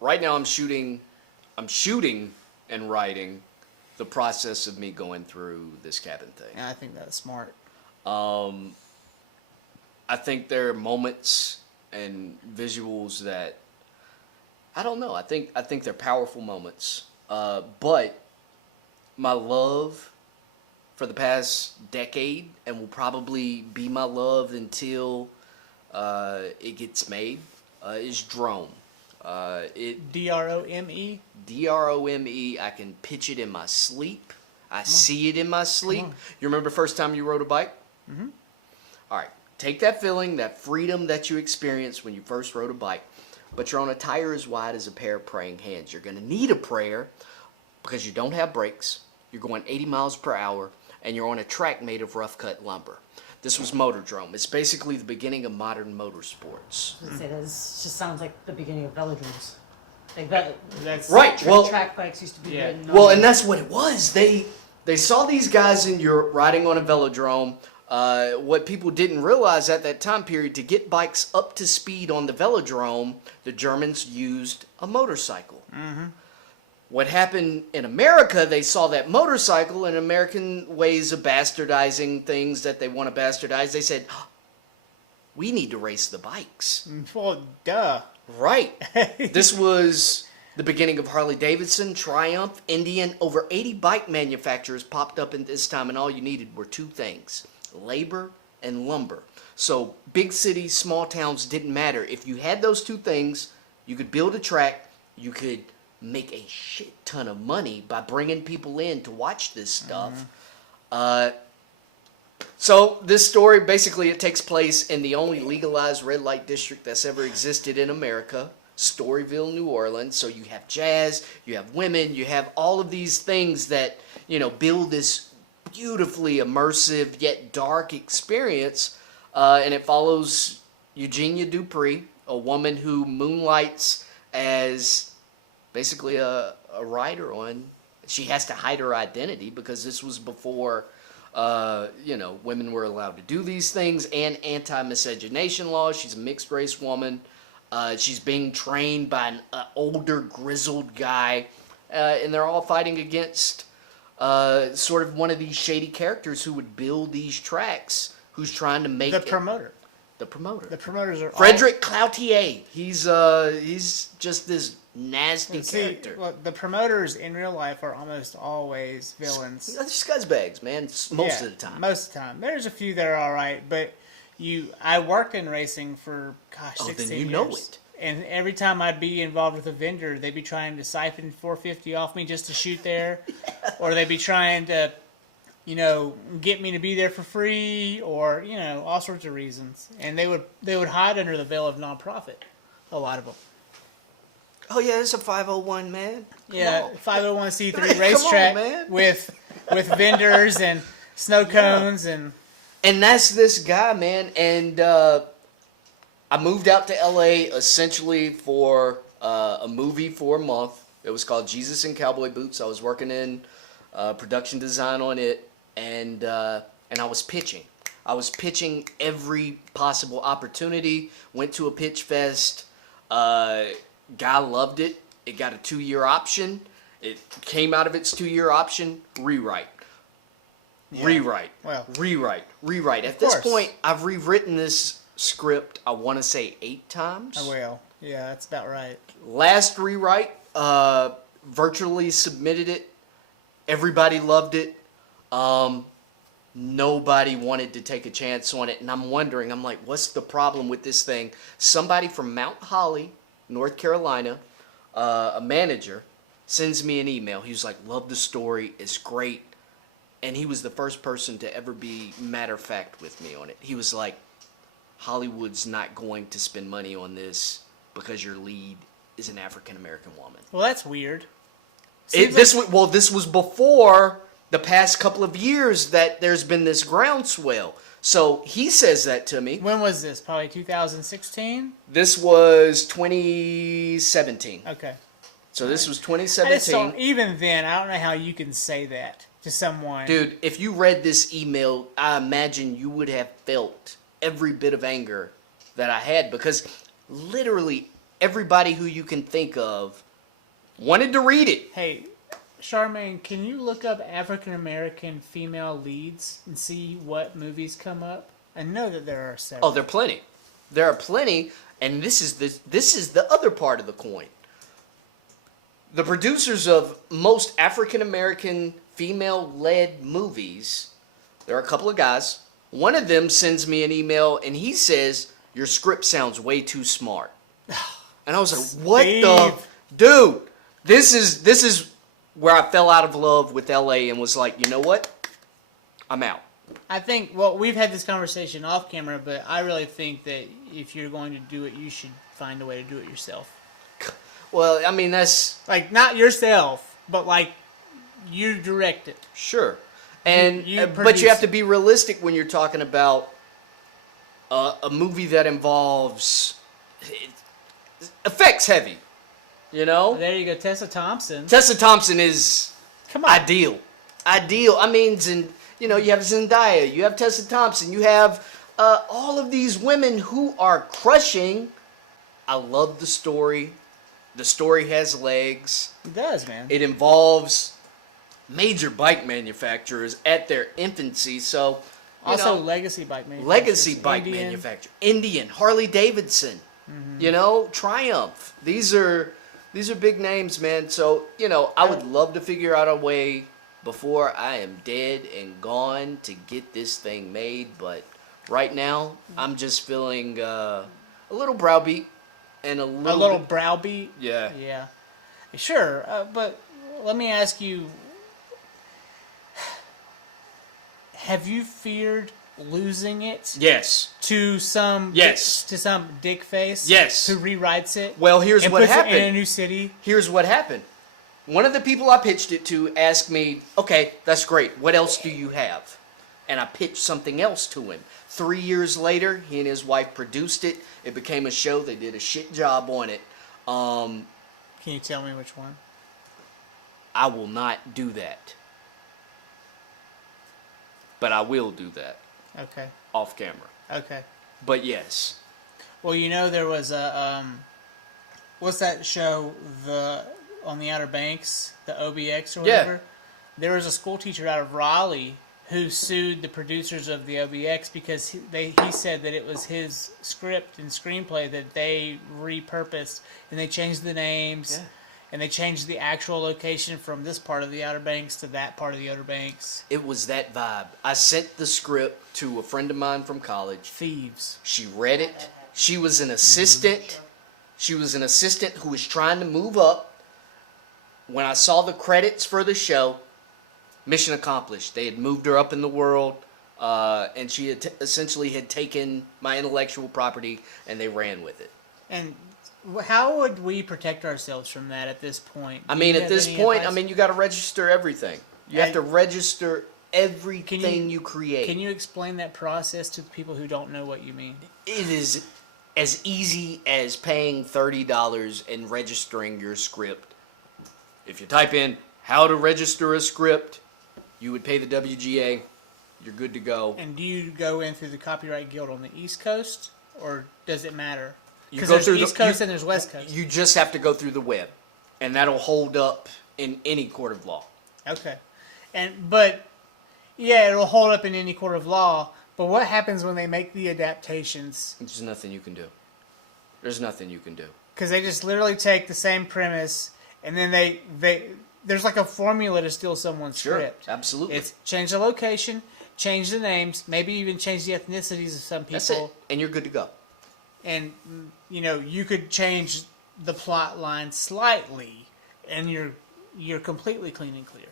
right now I'm shooting and writing the process of me going through this cabin thing. Yeah, I think that's smart. I think there are moments and visuals that I don't know. I think they're powerful moments. But my love for the past decade, and will probably be my love until it gets made, is drone. D-R-O-M-E? D-R-O-M-E. I can pitch it in my sleep. I see it in my sleep. You remember the first time you rode a bike? Mm-hmm. All right. Take that feeling, that freedom that you experienced when you first rode a bike, but you're on a tire as wide as a pair of praying hands. You're going to need a prayer because you don't have brakes. You're going 80 miles per hour, and you're on a track made of rough-cut lumber. This was Motordrome. It's basically the beginning of modern motorsports. This just sounds like the beginning of velodromes. Like that's right. Well, track bikes used to be ridden on. Well, and that's what it was. They saw these guys in Europe riding on a velodrome. What people didn't realize at that time period, to get bikes up to speed on the velodrome, the Germans used a motorcycle. Mm-hmm. What happened in America, they saw that motorcycle and American ways of bastardizing things that they want to bastardize. They said, we need to race the bikes. Well, duh. Right. This was the beginning of Harley Davidson, Triumph, Indian. Over 80 bike manufacturers popped up in this time, and all you needed were two things: labor and lumber. So big cities, small towns didn't matter. If you had those two things, you could build a track, you could make a shit ton of money by bringing people in to watch this stuff. Mm-hmm. So this story, basically, it takes place in the only legalized red light district that's ever existed in America, Storyville, New Orleans. So you have jazz, you have women, you have all of these things that, build this beautifully immersive yet dark experience. And it follows Eugenia Dupree, a woman who moonlights as basically a writer on. She has to hide her identity because this was before women were allowed to do these things, and anti-miscegenation laws. She's a mixed race woman. She's being trained by an older, grizzled guy, and they're all fighting against sort of one of these shady characters who would build these tracks, who's trying to make the promoter. The promoter. The promoters are Frederick Cloutier. He's just this nasty character. Well, the promoters in real life are almost always villains. They're scuzbags, man. Most of the time. Most of the time. There's a few that are all right, but I worked in racing for 16 then you years. know it. And every time I'd be involved with a vendor, they'd be trying to siphon $450 off me just to shoot there, or they'd be trying to, get me to be there for free, or all sorts of reasons. And they would hide under the veil of nonprofit. A lot of them. Oh yeah, it's a 501, man. Yeah, 501c3 racetrack with vendors and snow cones and that's this guy, man. And I moved out to LA essentially for a movie for a month. It was called Jesus in Cowboy Boots. I was working in production design on it, and I was pitching. I was pitching every possible opportunity. Went to a pitch fest. Guy loved it. It got a 2-year option. It came out of its 2-year option. Rewrite. Yeah. Rewrite. At this point, I've rewritten this script, I want to say 8 times. Oh, well. Yeah, that's about right. Last rewrite, virtually submitted it. Everybody loved it. Nobody wanted to take a chance on it. And I'm wondering, what's the problem with this thing? Somebody from Mount Holly, North Carolina, a manager, sends me an email. He was like, love the story. It's great. And he was the first person to ever be matter of fact with me on it. He was like, Hollywood's not going to spend money on this because your lead is an African-American woman. Well, that's weird. This was before the past couple of years that there's been this groundswell. So he says that to me. When was this? Probably 2016? This was 2017. Okay. So this was 2017. Even then, I don't know how you can say that to someone. Dude, if you read this email, I imagine you would have felt every bit of anger that I had, because literally everybody who you can think of wanted to read it. Hey, Charmaine, can you look up African American female leads and see what movies come up? I know that there are several. Oh, there are plenty. There are plenty, and this is the other part of the coin. The producers of most African American female-led movies, there are a couple of guys. One of them sends me an email, and he says, "Your script sounds way too smart." And I was like, "What the dude? This is where I fell out of love with LA and was like, you know what? I'm out." I think, well, we've had this conversation off camera, but I really think that if you're going to do it, you should find a way to do it yourself. Well, I mean, that's... Like, not yourself, but like, you direct it. Sure. And You but you have produce to be realistic when you're talking about a movie that involves effects heavy. You know? There you go, Tessa Thompson. Tessa Thompson is Come on. ideal. Ideal. I mean, you know, you have Zendaya, you have Tessa Thompson, you have all of these women who are crushing. I love the story. The story has legs. It does, man. It involves major bike manufacturers at their infancy. So, Also, know, legacy bike manufacturers. legacy bike Indian. manufacturer, Indian, Harley Davidson, you know, Triumph. These are big names, man. So, you know, I would love to figure out a way before I am dead and gone to get this thing made. But right now, I'm just feeling a little browbeat and a little bit, browbeat. yeah. Yeah. Sure, but let me ask you: have you feared losing it? Yes. To some Yes. to some dick face. Yes. Who rewrites it? Well, here's and what puts happened. it in a new city. Here's what happened. One of the people I pitched it to asked me, "Okay, that's great. What else do you have?" And I pitched something else to him. 3 years later, he and his wife produced it. It became a show. They did a shit job on it. Can you tell me which one? I will not do that. But I will do that Okay. off camera. Okay. But yes. Well, you know there was a what's that show on the Outer Banks, the OBX or Yeah. whatever? There was a school teacher out of Raleigh who sued the producers of the OBX because he said that it was his script and screenplay that they repurposed, and they changed the names, Yeah. and they changed the actual location from this part of the Outer Banks to that part of the Outer Banks. It was that vibe. I sent the script to a friend of mine from college. Thieves. She read it. She was an assistant. She was an assistant who was trying to move up. When I saw the credits for the show, mission accomplished. They had moved her up in the world, and she had essentially had taken my intellectual property, and they ran with it. And how would we protect ourselves from that at this point? I Do mean, you at have this any point, advice? I mean, you got to register everything. You have to register everything you create. Can you explain that process to people who don't know what you mean? It is as easy as paying $30 and registering your script. If you type in how to register a script, you would pay the WGA. You're good to go. And do you go in through the Copyright Guild on the East Coast, or does it matter? You Because go there's through East Coast and there's West Coast. You just have to go through the web, and that'll hold up in any court of law. Okay. But it'll hold up in any court of law. But what happens when they make the adaptations? There's nothing you can do. There's nothing you can do. Because they just literally take the same premise and then they there's like a formula to steal someone's Sure, script. absolutely. It's change the location, change the names, maybe even change the ethnicities of some people. That's it, and you're good to go. And you could change the plot line slightly, and you're completely clean and clear.